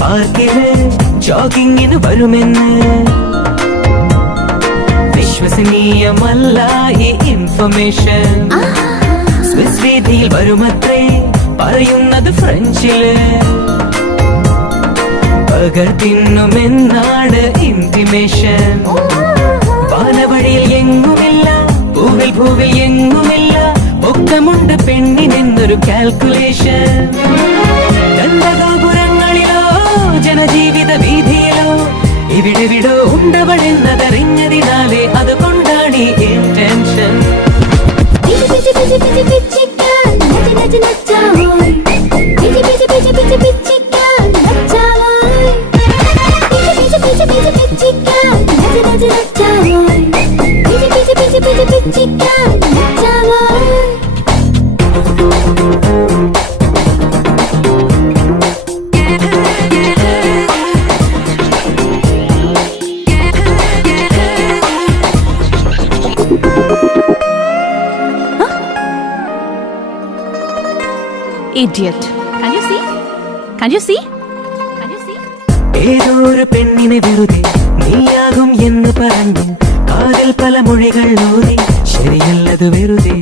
പാർക്കില് ജോഗിങ്ങിന് വരുമെന്ന് വിശ്വസനീയമല്ല ഈ information. Swiss വീതിയിൽ വരുമത്രേ പറയുന്നത് ഫ്രഞ്ചില്. Burger തിന്നുമെന്നാണ് intimation. വാനവഴിയിൽ എങ്ങുമില്ല, ഭൂവിൽ എങ്ങുമില്ല, പൊക്കമുണ്ട് പെണ്ണിനെന്നൊരു കാൽക്കുലേഷൻ. ജനജീവിത വീതിയിലോ ഇവിടെവിടോ ഉണ്ടവളെന്നതറിഞ്ഞതിനാലേ അതുകൊണ്ടാണ് ഈ intention. Idiot. Can you see? Can you see? Can you see? ഏതൊരു പെണ്ണിനെ വെറുതെ നീയാകും എന്ന് പറഞ്ഞു കാതിൽ പല മൊഴികൾ ഓതി ശരിയല്ലത് വെറുതെ.